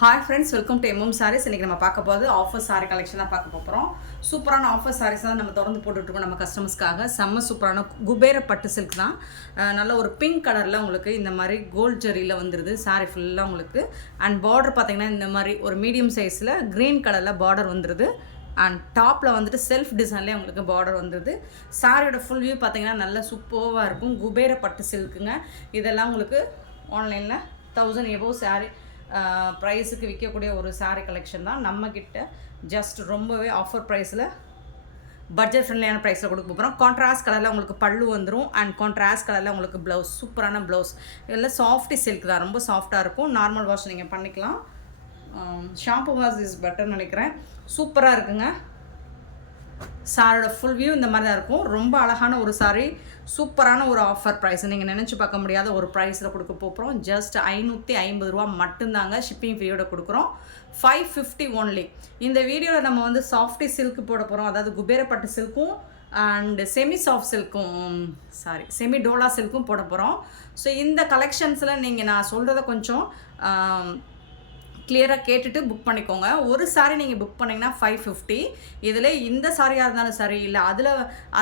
Hi friends welcome to MM saris இன்றைக்கி நம்ம பார்க்க போகிறது ஆஃபர் சாரி கலெக்ஷன் தான் பார்க்க போகிறோம் சூப்பரான ஆஃபர் சாரீஸ் தான் நம்ம தொடர்ந்து போட்டுட்ருக்கோம் நம்ம கஸ்டமர்ஸ்க்காக செம்ம சூப்பரான குபேர பட்டு சில்க் தான். நல்ல ஒரு பிங்க் கலரில் உங்களுக்கு இந்த மாதிரி கோல்ட் ஜெரியில் வந்துடுது சாரீ ஃபுல்லாக உங்களுக்கு. அண்ட் பார்டர் பார்த்தீங்கன்னா இந்த மாதிரி ஒரு மீடியம் சைஸில் க்ரீன் கலரில் பார்டர் வந்துடுது அண்ட் டாப்பில் வந்துட்டு செல்ஃப் டிசைன்லேயே உங்களுக்கு பார்டர் வந்துடுது சாரியோட ஃபுல் வியூ பார்த்தீங்கன்னா நல்ல சூப்பராக இருக்கும். குபேர பட்டு சில்க்குங்க இதெல்லாம் உங்களுக்கு ஆன்லைனில் தௌசண்ட் எபோவ் சாரீ ப்ரைஸுக்கு விற்கக்கூடிய ஒரு சாரீ கலெக்ஷன் தான் நம்மக்கிட்ட ஜஸ்ட் ரொம்பவே ஆஃபர் ப்ரைஸில் பட்ஜெட் ஃப்ரெண்ட்லியான ப்ரைஸில் கொடுக்க போகிறோம் கான்ட்ராஸ்ட் கலரில் உங்களுக்கு பல்லு வந்துடும் அண்ட் கான்ட்ராஸ்ட் கலரில் உங்களுக்கு ப்ளவுஸ் சூப்பரான ப்ளவுஸ் இதெல்லாம் சாஃப்டி சில்க் தான். ரொம்ப சாஃப்டாக இருக்கும். நார்மல் வாஷ் நீங்கள் பண்ணிக்கலாம். ஷாம்பு வாஷ் இஸ் பெட்டர்னு நினைக்கிறேன். சூப்பராக இருக்குங்க. சாரோட ஃபுல் வியூ இந்த மாதிரி தான் இருக்கும். ரொம்ப அழகான ஒரு சாரி சூப்பரான ஒரு ஆஃபர் ப்ரைஸ் நீங்கள் நினச்சி பார்க்க முடியாத ஒரு ப்ரைஸில் கொடுக்க போகிறோம் ஜஸ்ட் ஐநூற்றி ஐம்பது ரூபா மட்டும்தாங்க ஷிப்பிங் ஃப்ரீயோட கொடுக்குறோம். ஃபைவ் ஃபிஃப்டி ஒன்லி இந்த வீடியோவில் நம்ம வந்து சாஃப்டி சில்க் போட போகிறோம் அதாவது குபேரப்பட்டு சில்க்கும் அண்டு செமி சாஃப்ட் சில்க்கும் சாரி செமி டோலா சில்க்கும் போட போகிறோம் ஸோ இந்த கலெக்ஷன்ஸில் நீங்கள் நான் சொல்கிறத கொஞ்சம் கிளியராக கேட்டுட்டு புக் பண்ணிக்கோங்க. ஒரு சாரி நீங்கள் புக் பண்ணிங்கன்னா ஃபைவ் ஃபிஃப்டி இதில் இந்த சாரியாக இருந்தாலும் சரி இல்லை அதில்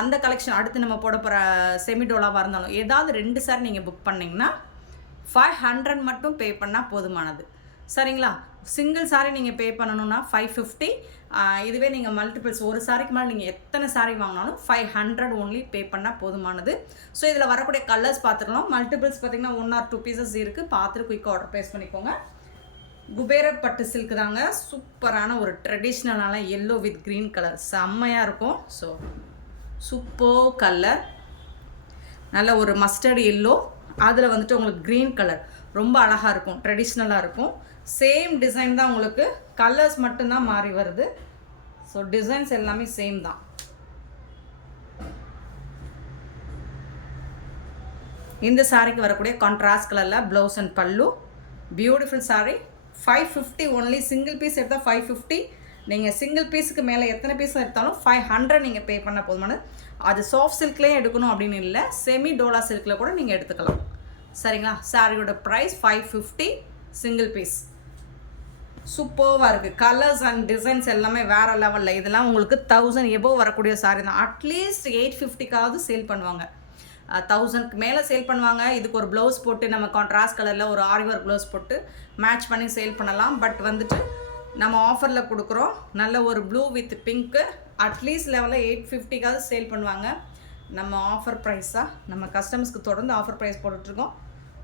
அந்த கலெக்ஷன் அடுத்து நம்ம போட போகிற செமிடோலாவாக இருந்தாலும் ஏதாவது ரெண்டு சாரி நீங்கள் புக் பண்ணிங்கன்னா ஃபைவ் ஹண்ட்ரட் மட்டும் பே பண்ணால் போதுமானது. சரிங்களா? சிங்கிள் சாரி நீங்கள் பே பண்ணணும்னா ஃபைவ் ஃபிஃப்டி இதுவே நீங்கள் மல்டிபிள்ஸ் ஒரு சாரிக்கு மேலே நீங்கள் எத்தனை சாரி வாங்கினாலும் ஃபைவ் ஹண்ட்ரட் ஒன்லி பே பண்ணால் போதுமானது. ஸோ இதில் வரக்கூடிய கலர்ஸ் பார்த்துக்கலாம். மல்டிபிள்ஸ் பார்த்தீங்கன்னா ஒன் ஆர் டூ பீசஸ் இருக்குது பார்த்துட்டு குயிக்காக ஆர்டர் ப்ளேஸ் பண்ணிக்கோங்க. குபேர பட்டு சில்க் தாங்க. சூப்பரான ஒரு ட்ரெடிஷ்னலான எல்லோ வித் க்ரீன் கலர் செம்மையாக இருக்கும். ஸோ சூப்போ கலர். நல்ல ஒரு மஸ்டர்டு எல்லோ அதில் வந்துட்டு உங்களுக்கு க்ரீன் கலர் ரொம்ப அழகாக இருக்கும். ட்ரெடிஷ்னலாக இருக்கும். சேம் டிசைன் தான் உங்களுக்கு. கலர்ஸ் மட்டும்தான் மாறி வருது. ஸோ டிசைன்ஸ் எல்லாமே சேம் தான். இந்த சாரிக்கு வரக்கூடிய கான்ட்ராஸ்ட் கலரில் blouse and pallu beautiful sari five fifty only single piece எடுத்தால் ஃபைவ் ஃபிஃப்டி நீங்கள் சிங்கிள் பீஸுக்கு மேலே எத்தனை பீஸ் எடுத்தாலும் ஃபைவ் ஹண்ட்ரட் நீங்கள் பே பண்ண போதுமானது. அது சாஃப்ட் சில்க்லேயே எடுக்கணும் அப்படின்னு இல்லை செமி டோலா சில்கில் கூட நீங்கள் எடுத்துக்கலாம். சரிங்களா? சாரியோட price five fifty single piece சூப்பர்வாக இருக்குது கலர்ஸ் அண்ட் டிசைன்ஸ் எல்லாமே வேறு லெவலில் இதெல்லாம் உங்களுக்கு தௌசண்ட் எபோவ் வரக்கூடிய சாரி தான். அட்லீஸ்ட் எயிட் ஃபிஃப்டிக்காவது சேல் பண்ணுவாங்க. தௌசண்ட்க்கு மேலே சேல் பண்ணுவாங்க. இதுக்கு ஒரு ப்ளவுஸ் போட்டு நம்ம கான்ட்ராஸ்ட் கலரில் ஒரு ஆரி ஒர்க் ப்ளவுஸ் போட்டு மேட்ச் பண்ணி சேல் பண்ணலாம். பட் வந்துட்டு நம்ம ஆஃபரில் கொடுக்குறோம். நல்ல ஒரு blue with pink at least லெவலில் எயிட் ஃபிஃப்டிக்காவது சேல் பண்ணுவாங்க. நம்ம ஆஃபர் ப்ரைஸாக நம்ம கஸ்டமர்ஸ்க்கு தொடர்ந்து ஆஃபர் ப்ரைஸ் போட்டுட்ருக்கோம்.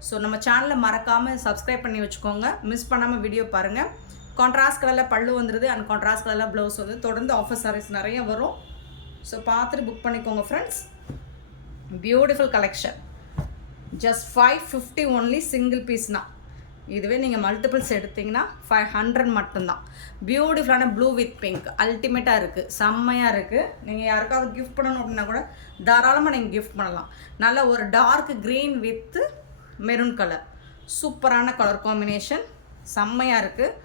ஸோ நம்ம சேனலை மறக்காமல் சப்ஸ்கிரைப் பண்ணி வச்சுக்கோங்க. மிஸ் பண்ணாமல் வீடியோ பாருங்கள் கான்ட்ராஸ்ட் கலரில் பல்லு வந்துடுது அண்ட் கான்ட்ராஸ்ட் கலரில் ப்ளவுஸ் வந்து தொடர்ந்து ஆஃபர் சாரீஸ் நிறைய வரும். ஸோ பார்த்துட்டு புக் பண்ணிக்கோங்க friends beautiful collection just five fifty only single பீஸ்னா இதுவே நீங்கள் மல்டிபிள்ஸ் எடுத்தீங்கன்னா ஃபைவ் ஹண்ட்ரட் மட்டும்தான். பியூட்டிஃபுல்லான ப்ளூ வித் பிங்க் அல்டிமேட்டாக இருக்குது செம்மையாக இருக்குது நீங்கள் யாருக்காவது கிஃப்ட் பண்ணணும் அப்படின்னா கூட தாராளமாக நீங்கள் கிஃப்ட் பண்ணலாம். நல்ல ஒரு dark green with maroon colour சூப்பரான கலர் காம்பினேஷன் செம்மையாக இருக்குது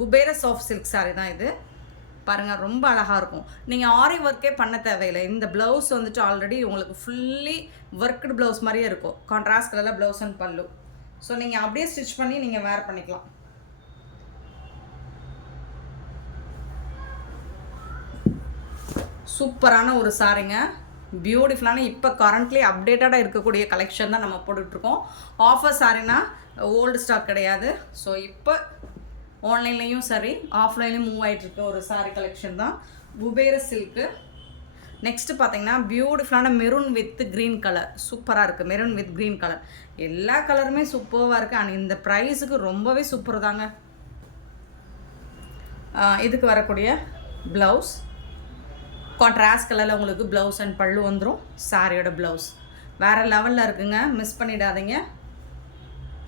குபேர சாஃப்ட் சில்க் சாரி தான் இது. பாருங்கள் ரொம்ப அழகாக இருக்கும். நீங்கள் ஆரி ஒர்க்கே பண்ண தேவையில்லை. இந்த ப்ளவுஸ் வந்துட்டு ஆல்ரெடி உங்களுக்கு ஃபுல்லி ஒர்க்டு ப்ளவுஸ் மாதிரியே இருக்கும். கான்ட்ராஸ்ட் கலரில் ப்ளவுஸ் அண்ட் பல்லு. ஸோ நீங்கள் அப்படியே ஸ்டிச் பண்ணி நீங்கள் வேர் பண்ணிக்கலாம். சூப்பரான ஒரு சாரிங்க பியூட்டிஃபுல்லான இப்போ கரண்ட்லி அப்டேட்டடாக இருக்கக்கூடிய கலெக்ஷன் தான் நம்ம போட்டுட்ருக்கோம் ஆஃபர் சாரினா ஓல்டு ஸ்டாக் கிடையாது. ஸோ இப்போ ஆன்லைன்லேயும் சரி ஆஃப்லைன்லேயும் மூவ் ஆகிட்டுருக்க ஒரு சாரி கலெக்ஷன் தான். குபேர சில்க்கு நெக்ஸ்ட்டு பார்த்தீங்கன்னா பியூட்டிஃபுல்லான மெரூன் வித் க்ரீன் கலர் சூப்பராக இருக்குது மெரூன் வித் க்ரீன் கலர் எல்லா கலருமே சூப்பராக இருக்குது அண்ட் இந்த ப்ரைஸுக்கு ரொம்பவே சூப்பர் தாங்க. இதுக்கு வரக்கூடிய ப்ளவுஸ் கான்ட்ராஸ்ட் கலரில் உங்களுக்கு ப்ளவுஸ் அண்ட் பல்லு வந்துடும் சாரியோட ப்ளவுஸ் வேறு லெவலில் இருக்குங்க. மிஸ் பண்ணிடாதீங்க.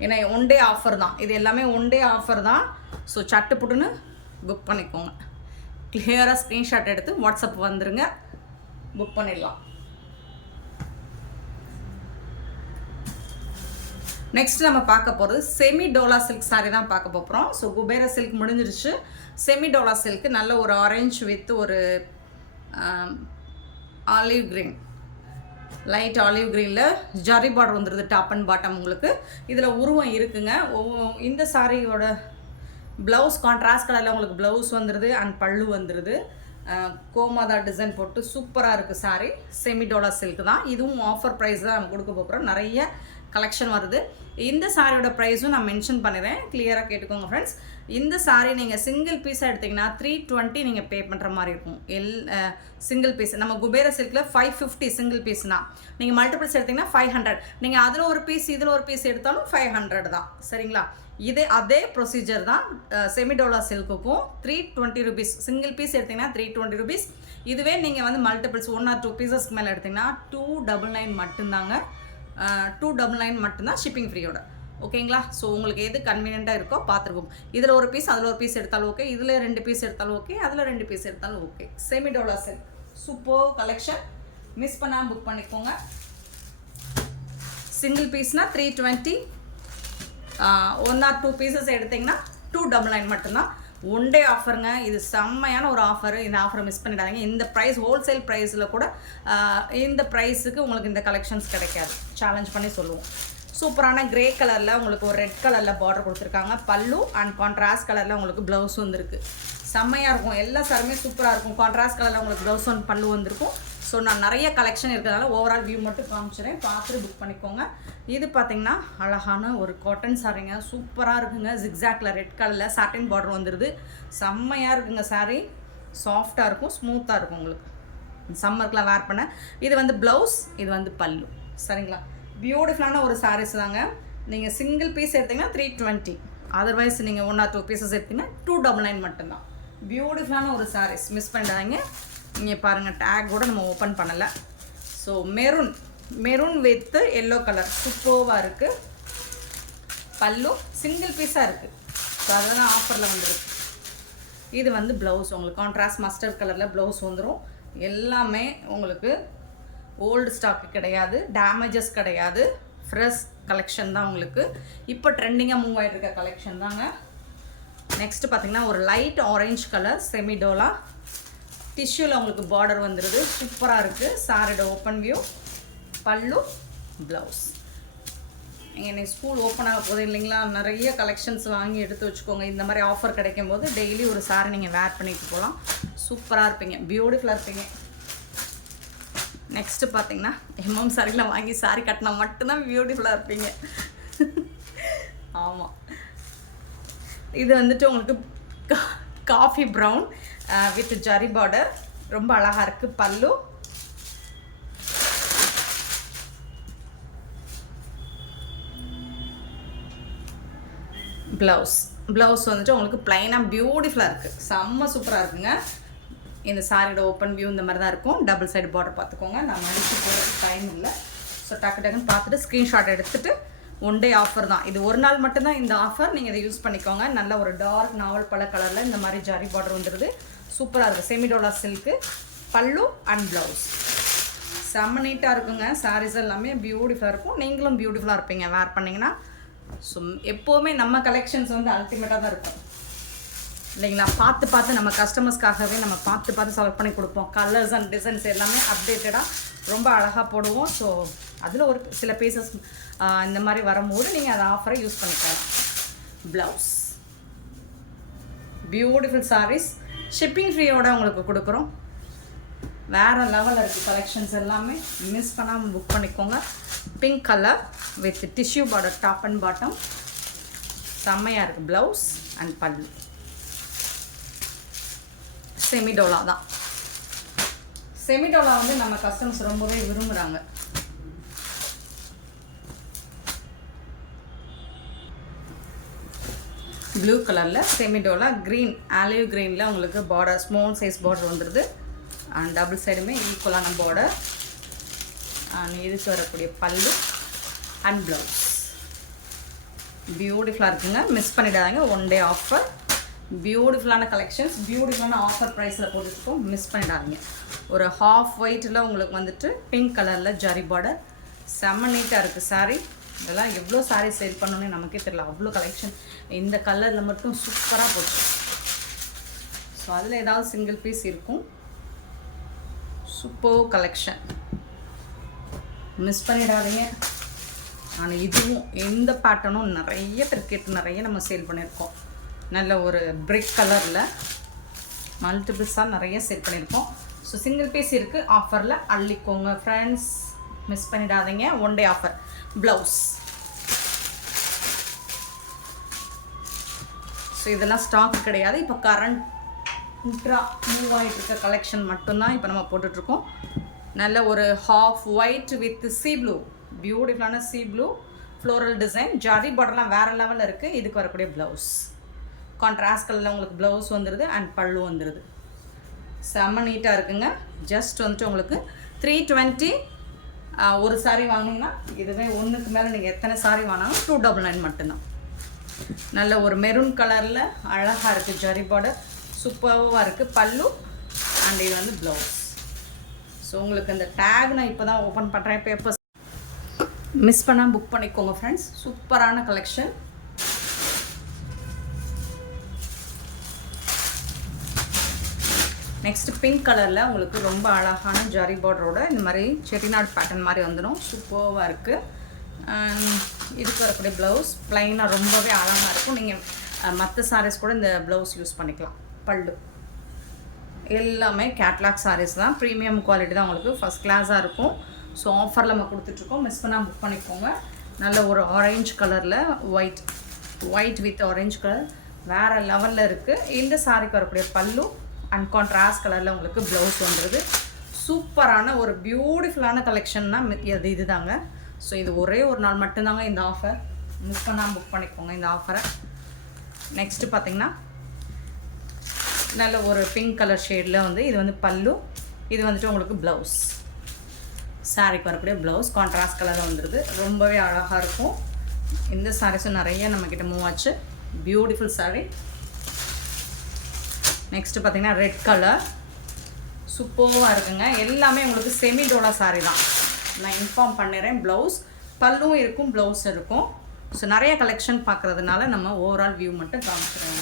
ஏன்னா ஒன் டே ஆஃபர் தான். இது எல்லாமே ஒன் டே ஆஃபர் தான். ஸோ சட்டு புட்டுன்னு புக் பண்ணிக்கோங்க. கிளியராக ஸ்க்ரீன்ஷாட் எடுத்து வாட்ஸ்அப் வந்துருங்க. புக் பண்ணிடலாம். நெக்ஸ்ட் நம்ம பார்க்க போகிறது செமி டோலா சில்க் சாரீ தான் பார்க்க போகிறோம் ஸோ குபேர சில்க் முடிஞ்சிருச்சு. செமி டோலா சில்க் நல்ல ஒரு ஆரஞ்சு வித் ஒரு ஆலிவ் கிரீன் லைட் ஆலிவ் க்ரீனில் ஜரி பார்டர் வந்துடுது டாப் அண்ட் பாட்டம் உங்களுக்கு. இதில் உருவம் இருக்குங்க. ஒவ்வொ- இந்த சாரியோட ப்ளவுஸ் கான்ட்ராஸ்ட் கலரில் உங்களுக்கு ப்ளவுஸ் வந்துடுது அண்ட் பல்லு வந்துடுது கோமாதா டிசைன் போட்டு சூப்பராக இருக்குது சாரீ செமிடோலா சில்க் தான். இதுவும் ஆஃபர் ப்ரைஸ் தான் நம்ம கொடுக்க போகிறோம் நிறைய கலெக்ஷன் வருது. இந்த சாரியோட ப்ரைஸும் நான் மென்ஷன் பண்ணிடுறேன். கிளியராக கேட்டுக்கோங்க ஃப்ரெண்ட்ஸ் இந்த சாரீ நீங்கள் சிங்கிள் பீஸாக எடுத்திங்கன்னா த்ரீ டுவெண்ட்டி நீங்கள் பே பண்ணுற மாதிரி இருக்கும். எல் சிங்கிள் பீஸ் நம்ம குபேர சில்கில் ஃபைவ் ஃபிஃப்டி சிங்கிள் பீஸ்னா நீங்கள் மல்டிபிள்ஸ் எடுத்திங்கன்னா ஃபைவ் ஹண்ட்ரட் நீங்கள் அதில் ஒரு பீஸ் இதில் ஒரு பீஸ் எடுத்தாலும் ஃபைவ் ஹண்ட்ரட் தான். சரிங்களா? இதே அதே ப்ரொசீஜர் தான் செமிடோலா சில்க்குக்கும் three twenty rupees single piece எடுத்திங்கன்னா த்ரீ டுவெண்ட்டி ருபீஸ் இதுவே நீங்கள் வந்து மல்டிபிள்ஸ் ஒன் ஆர் டூ பீசஸ்க்கு மேலே எடுத்திங்கன்னா டூ டபுள் நைன் மட்டும்தாங்க. டூ டபுள் நைன் மட்டும்தான் ஷிப்பிங் ஃப்ரீயோட ஓகேங்களா? ஸோ உங்களுக்கு எது கன்வீனியண்ட்டாக இருக்கோ பார்த்துருக்கோம். இதில் ஒரு பீஸ் அதில் ஒரு பீஸ் எடுத்தாலும் ஓகே இதில் ரெண்டு பீஸ் எடுத்தாலும் ஓகே அதில் ரெண்டு பீஸ் எடுத்தாலும் ஓகே செமி டோலா செல் சூப்பர் கலெக்ஷன் மிஸ் பண்ணாமல் புக் பண்ணிக்கோங்க. Single பீஸ்னால் three twenty one or two pieces எடுத்திங்கன்னா டூ டபுள் நைன் மட்டும்தான். ஒன் டே ஆஃபருங்க இது செம்மையான ஒரு ஆஃபர் இந்த ஆஃபரை மிஸ் பண்ணிடாதீங்க. இந்த ப்ரைஸ் ஹோல்சேல் ப்ரைஸில் கூட இந்த ப்ரைஸுக்கு உங்களுக்கு இந்த கலெக்ஷன்ஸ் கிடைக்காது. சேலஞ்ச் பண்ணி சொல்லுவோம். சூப்பரான கிரே கலரில் உங்களுக்கு ஒரு ரெட் கலரில் பார்டர் கொடுத்துருக்காங்க. பல்லு அண்ட் கான்ட்ராஸ்ட் கலரில் உங்களுக்கு ப்ளவுஸ் வந்துருக்கு. செம்மையாக இருக்கும். எல்லா சாருமே சூப்பராக இருக்கும். கான்ட்ராஸ்ட் கலரில் உங்களுக்கு ப்ளவுஸ் ஒன் பல்லு வந்திருக்கும். ஸோ நான் நிறைய கலெக்ஷன் இருக்கிறதால ஓவரால் வியூ மட்டும் காமிச்சிடுறேன். பார்த்துட்டு புக் பண்ணிக்கோங்க. இது பார்த்தீங்கன்னா அழகான ஒரு காட்டன் சாரீங்க சூப்பராக இருக்குங்க. ஜிக்ஸாக்ல ரெட் கலரில் சாட்டின் பார்டர் வந்துடுது செம்மையாக இருக்குங்க சாரீ சாஃப்டாக இருக்கும். ஸ்மூத்தாக இருக்கும் உங்களுக்கு. சம்மருக்குலாம் வேர் பண்ண. இது வந்து ப்ளவுஸ் இது வந்து பல்லு. சரிங்களா? பியூட்டிஃபுல்லான ஒரு சாரீஸ் தாங்க. நீங்கள் சிங்கிள் பீஸ் எடுத்தீங்கன்னா த்ரீ டுவெண்ட்டி அதர்வைஸ் நீங்கள் ஒன் ஆர் டூ பீசஸ் எடுத்தீங்கன்னா டூ டபுள் நைன் மட்டும்தான். பியூட்டிஃபுல்லான ஒரு சாரீஸ் மிஸ் பண்ணிடாதீங்க. நீங்கள் பாருங்கள் டேக் கூட நம்ம ஓப்பன் பண்ணலை. So maroon maroon with yellow colour சூப்பர்வாக இருக்குது பல்லு சிங்கிள் பீஸாக இருக்குது ஸோ அதெல்லாம் ஆஃபரில் வந்துருக்கு இது வந்து ப்ளவுஸ் உங்களுக்கு கான்ட்ராஸ்ட் மஸ்டர்ட் கலரில் ப்ளவுஸ் வந்துடும் எல்லாமே உங்களுக்கு ஓல்டு ஸ்டாக்கு கிடையாது டேமேஜஸ் கிடையாது. ஃப்ரெஷ் கலெக்ஷன் தான் உங்களுக்கு. இப்போ ட்ரெண்டிங்காக மூவ் ஆகிட்டு இருக்க கலெக்ஷன் தாங்க. நெக்ஸ்ட்டு பார்த்தீங்கன்னா ஒரு லைட் ஆரஞ்சு கலர் செமிடோலா டிஷ்யூவில் உங்களுக்கு பார்டர் வந்துடுது சூப்பராக இருக்குது சாரோட ஓப்பன் வியூ பல்லு ப்ளவுஸ் நீங்கள் இன்னைக்கு ஸ்கூல் ஓப்பன் ஆக போகுது இல்லைங்களா? நிறைய கலெக்ஷன்ஸ் வாங்கி எடுத்து வச்சுக்கோங்க. இந்த மாதிரி ஆஃபர் கிடைக்கும் போது டெய்லி ஒரு சாரி நீங்கள் வேர் பண்ணிட்டு போகலாம். சூப்பராக இருப்பீங்க. பியூட்டிஃபுல்லாக இருப்பீங்க. நெக்ஸ்ட்டு பார்த்தீங்கன்னா எம்எம் சாரிலாம் வாங்கி சாரி கட்டினா மட்டும்தான் பியூட்டிஃபுல்லாக இருப்பீங்க. ஆமாம் இது வந்துட்டு உங்களுக்கு coffee brown with zari border ரொம்ப அழகாக இருக்குது பல்லு. ப்ளவுஸ் ப்ளவுஸ் வந்துட்டு உங்களுக்கு ப்ளைனாக பியூட்டிஃபுல்லாக இருக்குது செம்ம சூப்பராக இருக்குங்க. இந்த சாரியோட ஓப்பன் வியூ இந்த மாதிரி தான் இருக்கும். டபுள் சைடு பார்டர் பார்த்துக்கோங்க. நான் மடிச்சு போகிறதுக்கு டைம் இல்லை. ஸோ டக்கு டக்குன்னு பார்த்துட்டு ஸ்க்ரீன்ஷாட் எடுத்துகிட்டு ஒன் டே ஆஃபர் தான். இது ஒரு நாள் மட்டும்தான் இந்த ஆஃபர் நீங்கள் இதை யூஸ் பண்ணிக்கோங்க. நல்ல ஒரு டார்க் நாவல் பல கலரில் இந்த மாதிரி ஜாரி பார்டர் வந்துடுது சூப்பராக இருக்குது semi dola silk pallu and blouse செம்ம நீட்டாக இருக்குங்க. சாரீஸ் எல்லாமே பியூட்டிஃபுல்லாக இருக்கும். நீங்களும் பியூட்டிஃபுல்லாக இருப்பீங்க. வேர் பண்ணிங்கன்னா ஸோ எப்போவுமே நம்ம கலெக்ஷன்ஸ் வந்து அல்டிமேட்டாக தான் இருக்கும். இல்லைங்களா? பார்த்து பார்த்து நம்ம கஸ்டமர்ஸ்க்காகவே நம்ம பார்த்து பார்த்து செலக்ட் பண்ணி கொடுப்போம். கலர்ஸ் அண்ட் டிசைன்ஸ் எல்லாமே அப்டேட்டடாக ரொம்ப அழகாக போடுவோம். ஸோ அதில் ஒரு சில பீசஸ் இந்த மாதிரி வரும்போது நீங்கள் அதை ஆஃபரை யூஸ் பண்ணிக்கலாம். ப்ளவுஸ் பியூட்டிஃபுல் சாரீஸ் ஷிப்பிங் ஃப்ரீயோட உங்களுக்கு கொடுக்குறோம். வேறு லெவலில் இருக்குது கலெக்ஷன்ஸ் எல்லாமே. மிஸ் பண்ணாமல் புக் பண்ணிக்கோங்க. Pink colour with tissue border top and bottom செம்மையாக இருக்குது ப்ளவுஸ் அண்ட் பல்லு செமிடோலா தான். செமிடோலா வந்து நம்ம கஸ்டமர்ஸ் ரொம்பவே விரும்புகிறாங்க ப்ளூ கலரில் செமிடோலா க்ரீன் ஆலிவ் க்ரீனில் உங்களுக்கு பார்டர் ஸ்மால் சைஸ் பார்டர் வந்துடுது அண்ட் டபுள் சைடுமே ஈக்குவலான பார்டர் அண்ட் இதுக்கு வரக்கூடிய பல்லு அண்ட் ப்ளவுஸ் பியூட்டிஃபுல்லாக இருக்குங்க. மிஸ் பண்ணிடாதீங்க. ஒன் டே ஆஃபர் பியூட்டிஃபுல்லான கலெக்ஷன்ஸ் பியூட்டிஃபுல்லான ஆஃபர் ப்ரைஸில் போட்டுருக்கோம் மிஸ் பண்ணிடாதீங்க. ஒரு ஹாஃப் ஒயிட்டில் உங்களுக்கு வந்துட்டு பிங்க் கலரில் ஜரி பார்டர் செம்ம நீட்டாக இருக்குது saree. இதெல்லாம் எவ்வளோ சாரீ சேல் பண்ணணும்னு நமக்கே தெரியல. அவ்வளோ கலெக்ஷன் இந்த கலரில் மட்டும் சூப்பராக போச்சு. ஸோ அதில் ஏதாவது சிங்கிள் பீஸ் இருக்கும். சூப்பர் கலெக்ஷன் மிஸ் பண்ணிடாதீங்க. ஆனால் இதுவும் எந்த பேட்டர்னும் நிறைய பேர் கேட்டு நிறைய நம்ம சேல் பண்ணியிருக்கோம். நல்ல ஒரு பிரிக் கலரில் மல்டிபிள்ஸாக நிறைய செட் பண்ணியிருக்கோம். ஸோ சிங்கிள் பீஸ் இருக்குது ஆஃபரில் அள்ளிக்கோங்க ஃப்ரெண்ட்ஸ் மிஸ் பண்ணிடாதீங்க. One day offer blouse so இதெல்லாம் ஸ்டாக் கிடையாது. இப்போ கரண்ட் மூவ் ஆகிட்டு இருக்க கலெக்ஷன் மட்டும்தான் இப்போ நம்ம போட்டுட்ருக்கோம் நல்ல ஒரு half white with sea blue பியூட்டிஃபுல்லான sea blue floral design zari பார்டர்லாம் வேறு லெவலில் இருக்குது இதுக்கு வரக்கூடிய ப்ளவுஸ் கான்ட்ராஸ்ட் கலரில் உங்களுக்கு ப்ளவுஸ் வந்துடுது அண்ட் பல்லு வந்துடுது செம்ம நீட்டாக இருக்குங்க. ஜஸ்ட் வந்துட்டு உங்களுக்கு த்ரீ டுவெண்ட்டி ஒரு சாரி வாங்கினீங்கன்னா இதுவே ஒன்றுக்கு மேலே நீங்கள் எத்தனை சாரி வாங்கினாலும் டூ டபுள் நைன் மட்டும்தான். நல்ல ஒரு மெரூன் கலரில் அழகாக இருக்குது ஜரி பார்டர் சூப்பராக இருக்குது பல்லு அண்ட் இது வந்து ப்ளவுஸ் ஸோ உங்களுக்கு இந்த டேக் நான் இப்போ தான் ஓப்பன் பண்ணுறேன் பேப்பர்ஸ் மிஸ் பண்ணால் புக் பண்ணிக்கோங்க ஃப்ரெண்ட்ஸ் சூப்பரான கலெக்ஷன் நெக்ஸ்ட் பிங்க் கலரில் உங்களுக்கு ரொம்ப அழகான ஜரி பார்டரோட இந்த மாதிரி செட்டிநாடு பேட்டர்ன் மாதிரி வந்துடும் சூப்பராக இருக்குது um, இதுக்கு வரக்கூடிய ப்ளவுஸ் ப்ளைனாக ரொம்பவே அழகாக இருக்கும். நீங்கள் மற்ற சாரீஸ் கூட இந்த ப்ளவுஸ் யூஸ் பண்ணிக்கலாம். பல்லு. எல்லாமே கேட்லாக் சாரீஸ் தான். ப்ரீமியம் குவாலிட்டி தான் உங்களுக்கு ஃபஸ்ட் கிளாஸாக இருக்கும். ஸோ ஆஃபரில் நம்ம கொடுத்துட்ருக்கோம். மிஸ் பண்ணால் புக் பண்ணிக்கோங்க. நல்ல ஒரு ஆரஞ்சு கலரில் white white with orange colour வேறு லெவலில் இருக்குது இந்த சாரிக்கு வரக்கூடிய பல்லு அண்ட் கான்ட்ராஸ்ட் கலரில் உங்களுக்கு ப்ளவுஸ் வந்துடுது சூப்பரான ஒரு பியூட்டிஃபுல்லான கலெக்ஷன்னா இது இதுதாங்க. ஸோ இது ஒரே ஒரு நாள் மட்டும்தாங்க இந்த ஆஃபர் மிஸ் பண்ணாமல் புக் பண்ணிக்கோங்க இந்த ஆஃபரை நெக்ஸ்ட்டு பார்த்தீங்கன்னா நல்ல ஒரு பிங்க் கலர் ஷேடில் வந்து இது வந்து பல்லு இது வந்துட்டு உங்களுக்கு ப்ளவுஸ் சாரிக்கு வரக்கூடிய ப்ளவுஸ் கான்ட்ராஸ்ட் கலரில் வந்துடுது ரொம்பவே அழகாக இருக்கும். இந்த சாரீஸும் நிறைய நம்மக்கிட்ட மூவ் ஆச்சு. பியூட்டிஃபுல் சாரீ நெக்ஸ்ட்டு பார்த்தீங்கன்னா ரெட் கலர் சூப்பராக இருக்குங்க. எல்லாமே உங்களுக்கு செமி டோலா சாரீ தான். நான் இன்ஃபார்ம் பண்ணிடுறேன் ப்ளவுஸ் பல்லும் இருக்கும் ப்ளவுஸ் இருக்கும். ஸோ நிறைய கலெக்ஷன் பார்க்குறதுனால நம்ம ஓவரால் வியூ மட்டும் காமிச்சிடுறோம்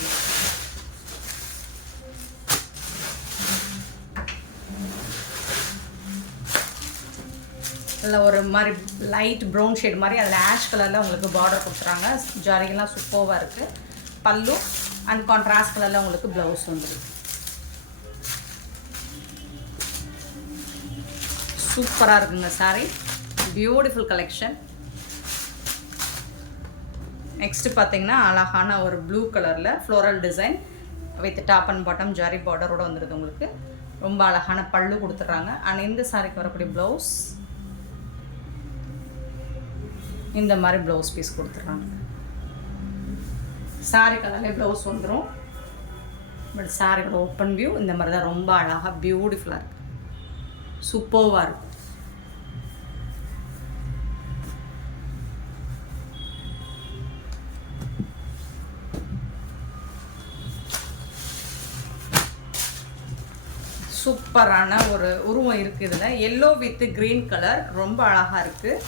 இல்லை ஒரு மாதிரி லைட் ப்ரௌன் ஷேட் மாதிரி அதில் ஆஷ் கலரில் உங்களுக்கு பார்டர் கொடுத்துறாங்க. ஜாரிகெல்லாம் சூப்பராக இருக்குது பல்லும் அண்ட் கான்ட்ராஸ்ட் கலரில் உங்களுக்கு ப்ளவுஸ் வந்துடும் சூப்பராக இருக்குங்க சாரி பியூட்டிஃபுல் கலெக்ஷன் நெக்ஸ்ட்டு பார்த்தீங்கன்னா அழகான ஒரு ப்ளூ கலரில் floral design with top and bottom zari பார்டரோடு வந்துடுது உங்களுக்கு. ரொம்ப அழகான பல்லு கொடுத்துட்றாங்க. அண்ட் இந்த சாரிக்கு வரக்கூடிய ப்ளவுஸ் இந்த மாதிரி ப்ளவுஸ் பீஸ் கொடுத்துட்றாங்க. சாரி கலர்லேயே ப்ளவுஸ் வந்துடும் பட் சாரியோட ஓப்பன் வியூ இந்த மாதிரி தான் ரொம்ப அழகாக பியூட்டிஃபுல்லாக இருக்குது சூப்பர்வாக இருக்கும். சூப்பரான ஒரு உருவம் இருக்குது இதில். எல்லோ வித் க்ரீன் கலர் ரொம்ப அழகாக இருக்குது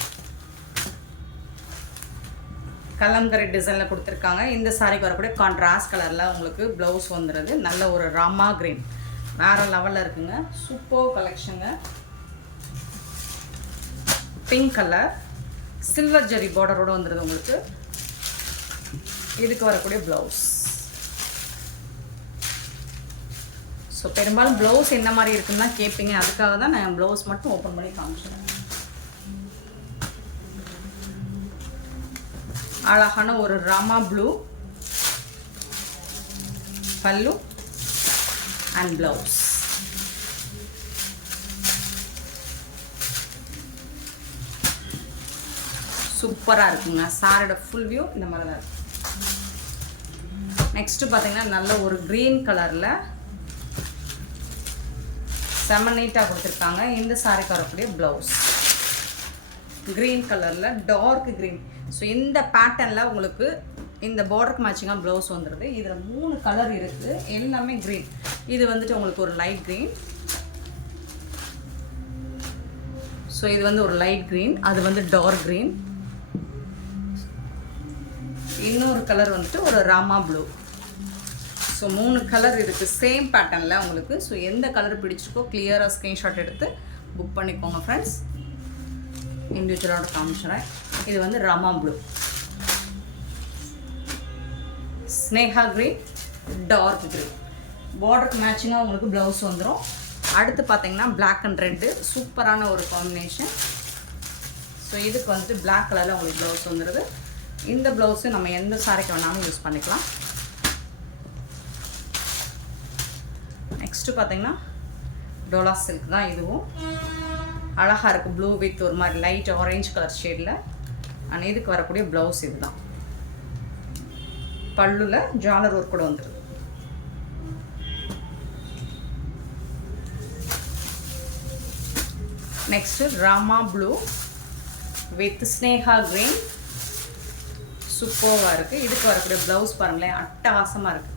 கலம்கரி டிசைனில் கொடுத்துருக்காங்க. இந்த சாரிக்கு வரக்கூடிய கான்ட்ராஸ்ட் கலரில் உங்களுக்கு ப்ளவுஸ் வந்துடுது நல்ல ஒரு ராமா க்ரீன் வேறு லெவலில் இருக்குங்க. சூப்பர் கலெக்ஷனுங்க பிங்க் கலர் சில்வர் ஜெரி பார்டரோடு வந்துடுது உங்களுக்கு. இதுக்கு வரக்கூடிய ப்ளவுஸ் ஸோ பெரும்பாலும் ப்ளவுஸ் என்ன மாதிரி இருக்குன்னு தான் கேட்பீங்க அதுக்காக தான் நான் ப்ளவுஸ் மட்டும் ஓப்பன் பண்ணி காமிச்சிடுறேன் அழகான ஒரு Rama blue pallu and blouse சூப்பராக இருக்குங்க. சாரோட ஃபுல் வியூ இந்த மாதிரி தான் இருக்கும் நெக்ஸ்ட்டு பார்த்தீங்கன்னா நல்ல ஒரு க்ரீன் கலரில் செம நீட்டாக கொடுத்துருக்காங்க. இந்த சாரிக்கு வரக்கூடிய ப்ளவுஸ் க்ரீன் கலரில் டார்க் க்ரீன் ஸோ இந்த பேட்டர்னில் உங்களுக்கு இந்த பார்டருக்கு மேட்சிங்காக ப்ளவுஸ் வந்துடுது இதில் மூணு கலர் இருக்குது எல்லாமே க்ரீன் இது வந்துட்டு உங்களுக்கு ஒரு லைட் க்ரீன் ஸோ இது வந்து ஒரு லைட் க்ரீன் அது வந்து டார்க் க்ரீன் இன்னொரு கலர் வந்துட்டு ஒரு ராமா ப்ளூ ஸோ மூணு கலர் இருக்குது சேம் பேட்டர்னில் உங்களுக்கு. ஸோ எந்த கலர் பிடிச்சிருக்கோ கிளியராக ஸ்க்ரீன்ஷாட் எடுத்து புக் பண்ணிக்கோங்க ஃப்ரெண்ட்ஸ் இண்டிவிஜுவலோட காமிச்சுறேன் இது வந்து Rama blue Sneha green dark green பார்டருக்கு மேட்சிங்காக உங்களுக்கு ப்ளவுஸ் வந்துடும் அடுத்து பார்த்தீங்கன்னா பிளாக் அண்ட் ரெட்டு சூப்பரான ஒரு காம்பினேஷன் ஸோ இதுக்கு வந்துட்டு பிளாக் கலரில் உங்களுக்கு ப்ளவுஸ் வந்துடுது இந்த ப்ளவுஸு நம்ம எந்த சாரிக்கு வேணாலும் யூஸ் பண்ணிக்கலாம். நெக்ஸ்ட்டு பார்த்தீங்கன்னா டோலா சில்க் தான் இதுவும். அழகாக இருக்குது ப்ளூ வித் ஒரு மாதிரி லைட் ஆரஞ்சு கலர் ஷேடில் ஆனால் இதுக்கு வரக்கூடிய ப்ளவுஸ் இதுதான். பல்லுல ஜாலர் ஒர்க் கூட வந்துடுது next Rama blue with Sneha green சூப்பராக இருக்குது இதுக்கு வரக்கூடிய ப்ளவுஸ் பாருங்களேன் அட்டகாசமாக இருக்குது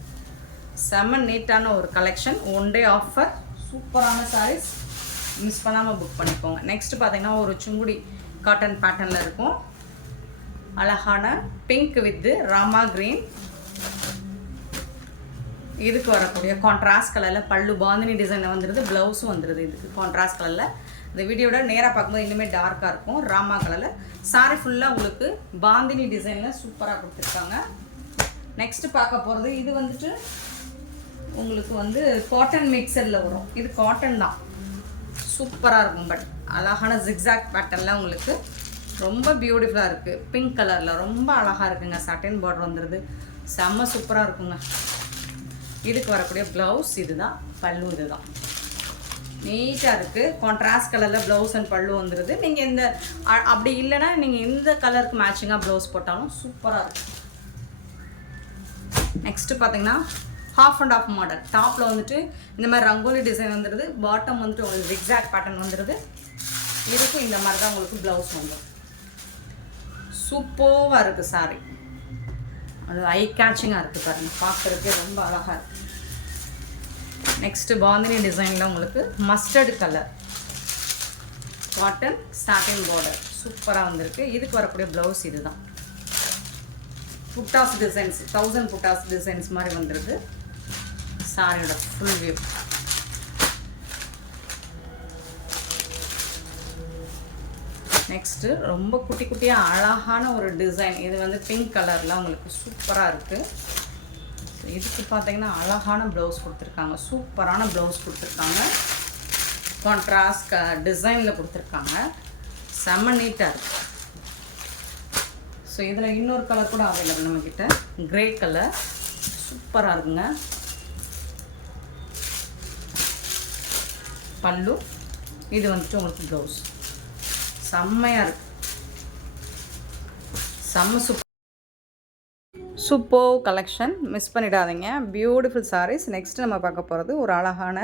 செம்ம நீட்டான ஒரு கலெக்ஷன் ஒன் டே ஆஃபர் சூப்பரான சாரீஸ் மிஸ் பண்ணாமல் புக் பண்ணிக்கோங்க. நெக்ஸ்ட் பார்த்தீங்கன்னா ஒரு சுங்குடி காட்டன் பேட்டர்னில் இருக்கும். அழகான பிங்க் வித்து ராமா கிரீன் இதுக்கு வரக்கூடிய கான்ட்ராஸ்ட் கலரில் பல்லு பாந்தினி டிசைனில் வந்துடுது ப்ளவுஸும் வந்துடுது இதுக்கு கான்ட்ராஸ்ட் கலரில் இந்த வீடியோட நேராக பார்க்கும்போது இன்னுமே டார்க்காக இருக்கும். ராமா கலரில் சாரி ஃபுல்லாக உங்களுக்கு பாந்தினி டிசைனில் சூப்பராக கொடுத்துருக்காங்க. நெக்ஸ்ட்டு பார்க்க போகிறது இது வந்துட்டு உங்களுக்கு வந்து காட்டன் மிக்சரில் வரும். இது காட்டன் தான். சூப்பராக இருக்கும். பட் அழகான ஜிக்ஸாக் பேட்டர்னில் உங்களுக்கு ரொம்ப பியூட்டிஃபுல்லாக இருக்குது பிங்க் கலரில் ரொம்ப அழகாக இருக்குங்க. சட்டன் பார்டர் வந்துடுது செம்ம சூப்பராக இருக்குங்க. இதுக்கு வரக்கூடிய ப்ளவுஸ் இதுதான். பல்லு இதுதான். நீட்டாக இருக்குது கான்ட்ராஸ்ட் கலரில் ப்ளவுஸ் அண்ட் பல்லு வந்துடுது நீங்கள் இந்த அ- அப்படி இல்லைன்னா நீங்கள் எந்த கலருக்கு மேட்சிங்காக ப்ளவுஸ் போட்டாலும் சூப்பராக இருக்கும் நெக்ஸ்ட்டு பார்த்தீங்கன்னா ஹாஃப் அண்ட் ஆஃப் மாடல் டாப்பில் வந்துட்டு இந்த மாதிரி ரங்கோலி டிசைன் வந்துடுது பாட்டம் வந்துட்டு உங்களுக்கு எக்ஸாக்ட் பேட்டர்ன் வந்துடுது இதுக்கும் இந்த மாதிரி தான் உங்களுக்கு ப்ளவுஸ் வந்துடும் சூப்பராக இருக்குது சாரி அது ஐ கேச்சிங்காக இருக்குது பாருங்கள் பார்க்குறதுக்கே ரொம்ப அழகாக இருக்குது நெக்ஸ்ட்டு பாந்தினி டிசைனில் உங்களுக்கு mustard colour cotton satin border சூப்பராக வந்திருக்கு. இதுக்கு வரக்கூடிய ப்ளவுஸ் இதுதான். புட்டாஸ் டிசைன்ஸ் தௌசண்ட் புட்டாஸ் டிசைன்ஸ் மாதிரி வந்துருக்கு. சாரியோட ஃபுல் வியூ நெக்ஸ்ட்டு ரொம்ப குட்டி குட்டியாக அழகான ஒரு டிசைன் இது வந்து பிங்க் கலரில் உங்களுக்கு சூப்பராக இருக்குது இதுக்கு பார்த்தீங்கன்னா அழகான ப்ளவுஸ் கொடுத்துருக்காங்க. சூப்பரான ப்ளவுஸ் கொடுத்துருக்காங்க. கான்ட்ராஸ்ட் க டிசைனில் கொடுத்துருக்காங்க. செம்ம நீட்டாக இருக்குது ஸோ இதில் இன்னொரு கலர் கூட அவைலபிள் நம்மக்கிட்ட கிரே கலர் சூப்பராக இருக்குங்க. பல்லு. இது வந்துட்டு உங்களுக்கு ப்ளவுஸ் செம்மையாக இருக்கு. செம்ம சூப்பர் சூப்போ கலெக்ஷன் மிஸ் பண்ணிடாதீங்க. பியூட்டிஃபுல் சாரீஸ் நெக்ஸ்ட் நம்ம பார்க்க போகிறது ஒரு அழகான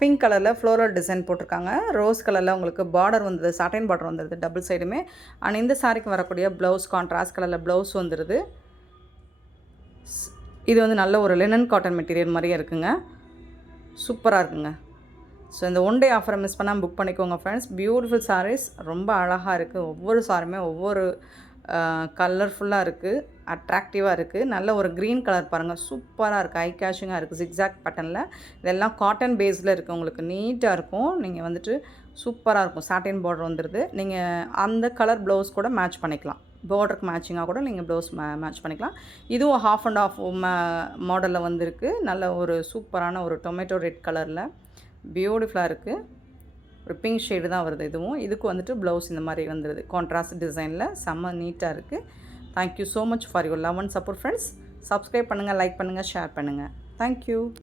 பிங்க் கலரில் ஃப்ளோரல் டிசைன் போட்டிருக்காங்க. ரோஸ் கலரில் உங்களுக்கு பார்டர் வந்தது சாட்டைன் பார்டர் வந்துடுது டபுள் சைடுமே அண்ட் இந்த சாரிக்கு வரக்கூடிய ப்ளவுஸ் கான்ட்ராஸ்ட் கலரில் ப்ளவுஸ் வந்துடுது இது வந்து நல்ல ஒரு லினன் காட்டன் மெட்டீரியல் மாதிரியே இருக்குங்க. சூப்பராக இருக்குங்க. ஸோ இந்த ஒன் டே ஆஃபரை மிஸ் பண்ணால் புக் பண்ணிக்கோங்க ஃப்ரெண்ட்ஸ் பியூட்டிஃபுல் சாரீஸ் ரொம்ப அழகாக இருக்குது ஒவ்வொரு சாரியுமே ஒவ்வொரு கலர்ஃபுல்லாக இருக்குது அட்ராக்டிவாக இருக்குது நல்ல ஒரு க்ரீன் கலர் பாருங்கள் சூப்பராக இருக்குது ஐ கேஷிங்காக இருக்குது ஜிக்ஸாக் பட்டனில் இதெல்லாம் காட்டன் பேஸில் இருக்குது உங்களுக்கு. நீட்டாக இருக்கும். நீங்கள் வந்துட்டு சூப்பராக இருக்கும். சாட்டின் பார்டர் வந்துடுது நீங்கள் அந்த கலர் ப்ளவுஸ் கூட மேட்ச் பண்ணிக்கலாம். பார்டருக்கு மேட்சிங்காக கூட நீங்கள் ப்ளவுஸ் மே மேட்ச் பண்ணிக்கலாம். இதுவும் ஹாஃப் அண்ட் ஆஃப் மாடலில் வந்திருக்கு. நல்ல ஒரு சூப்பரான ஒரு டொமேட்டோ ரெட் கலரில் பியூட்டிஃபுல்லாக இருக்குது ஒரு பிங்க் ஷேடு தான் வருது இதுவும். இதுக்கு வந்துட்டு ப்ளவுஸ் இந்த மாதிரி வந்துடுது கான்ட்ராஸ்ட் டிசைனில் செம்ம நீட்டாக இருக்குது thank you so much for your love and support friends subscribe பண்ணுங்கள் லைக் பண்ணுங்கள் ஷேர் பண்ணுங்கள் தேங்க்யூ